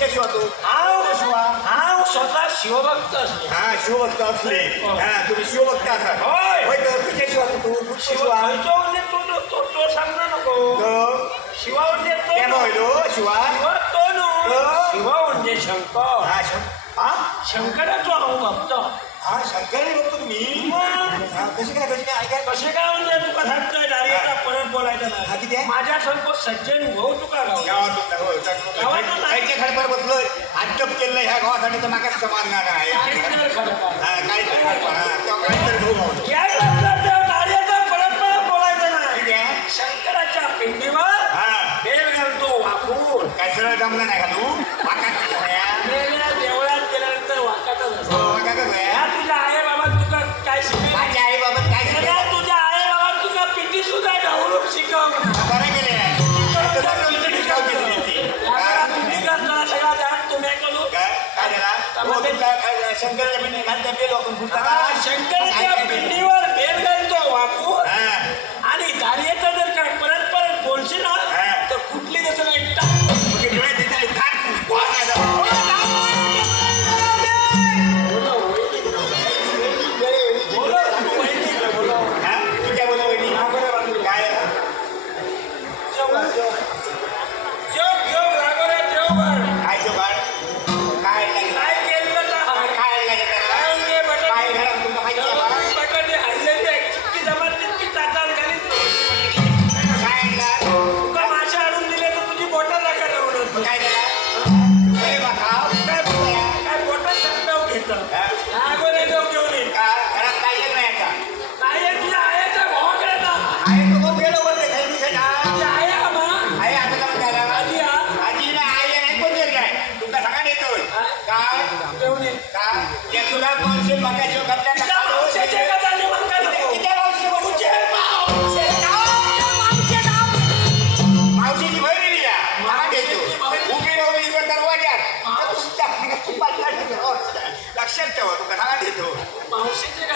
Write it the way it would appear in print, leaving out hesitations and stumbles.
कुठे शिवा तू शिवा हा स्वतः शिवभक्त असले. हा शिवभक्त असले हा तुम्ही शिवभक्त असाल होय. होय तर कुठे शिवा तू कुठे शिवा तो म्हणजे तो सांगणार नको. शिवा म्हणजे तो काय बोललो शिवा शिवा तो शिवा म्हणजे शंकर. हा हा शंकराचा हो भक्त. हा शंकरने बघतो तुम्ही कशी काय ऐकाय कसे काय म्हणजे तुका सांगतोय डायरेक्ट परत बोलायचं हा, किती आहे? नाही. माझ्या संग सज्जन भाऊ तुका गाव गावातून खायच्या खडपर बसलोय अटप केलं ह्या गावासाठी तर मागास समान नाही काहीतरी खरं काय. काहीतरी खडपर हा तेव्हा काहीतरी भाऊ भाऊ या शब्दाचं डायरेक्ट परत बोलायचं नाही. ठीक आहे शंकराच्या पिंडीवर हा बेल घालतो वाकून. काय सरळ जमलं नाही का तू वेगळ्या देवळात गेल्यानंतर वाकातच असतो. काय या तुझ्या आई बाबा तुका काय शिकवलं. माझ्या आई बाबा काय सगळ्या तुझ्या आई बाबा तुका पिटी सुद्धा ढवळून शिकवलं. बरं गेले पिटी करताना सगळा जाण तुम्ही करू. काय झाला शंकरच्या पिंडी घालत्या बेल वाकून फुटता शंकराच्या पिंडीवर बेल घालतो वाकून. आणि कार्याचं जर काय परत परत बोलशील ना तर कुठली त्याचं एक लक्षात ठेवा तुका सांगा देतो. मावशीचे